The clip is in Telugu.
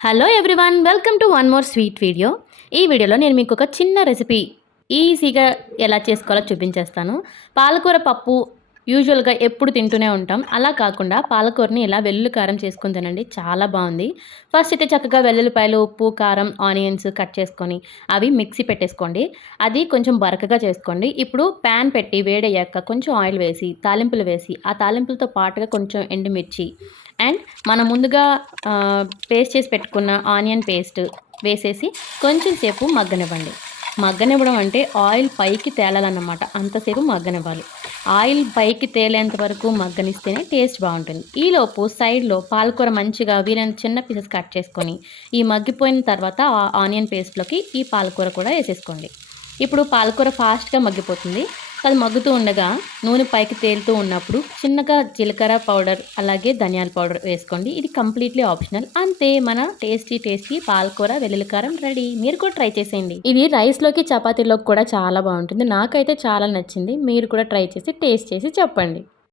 Hello everyone, welcome to one more sweet video. ఈ వీడియోలో నేను మీకు ఒక చిన్న రెసిపీ ఈజీగా ఎలా చేసుకోవాలో చూపించేస్తాను. పాలకూర పప్పు యూజువల్గా ఎప్పుడు తింటూనే ఉంటాం. అలా కాకుండా పాలకూరని ఇలా వెల్లుల్లి కారం చేసుకొని తినండి, చాలా బాగుంది. ఫస్ట్ అయితే చక్కగా వెల్లుల్లిపాయలు, ఉప్పు, కారం, ఆనియన్స్ కట్ చేసుకొని అవి మిక్సీ పెట్టేసుకోండి. అది కొంచెం బరకగా చేసుకోండి. ఇప్పుడు ప్యాన్ పెట్టి వేడయ్యాక కొంచెం ఆయిల్ వేసి తాలింపులు వేసి ఆ తాలింపులతో పాటుగా కొంచెం ఎండుమిర్చి అండ్ మనం ముందుగా పేస్ట్ చేసి పెట్టుకున్న ఆనియన్ పేస్ట్ వేసేసి కొంచెం సేపు మగ్గనివ్వండి. మగ్గనివ్వడం అంటే ఆయిల్ పైకి తేలాలన్నమాట, అంతసేపు మగ్గనివ్వాలి. ఆయిల్ పైకి తేలేంత వరకు మగ్గనిస్తేనే టేస్ట్ బాగుంటుంది. ఈలోపు సైడ్లో పాలకూర మంచిగా వీలైనంత చిన్న పీసెస్ కట్ చేసుకొని ఈ మగ్గిపోయిన తర్వాత ఆనియన్ పేస్ట్లోకి ఈ పాలకూర కూడా వేసేసుకోండి. ఇప్పుడు పాలకూర ఫాస్ట్గా మగ్గిపోతుంది. అది మగ్గుతూ ఉండగా నూనె పైకి తేలుతూ ఉన్నప్పుడు చిన్నగా జీలకర్ర పౌడర్ అలాగే ధనియాల పౌడర్ వేసుకోండి. ఇది కంప్లీట్లీ ఆప్షనల్. అంతే, మన టేస్టీ పాలకూర వెల్లుల్లి కారం రెడీ. మీరు కూడా ట్రై చేసేయండి. ఇది రైస్లోకి చపాతీలోకి కూడా చాలా బాగుంటుంది. నాకైతే చాలా నచ్చింది. మీరు కూడా ట్రై చేసి టేస్ట్ చేసి చెప్పండి.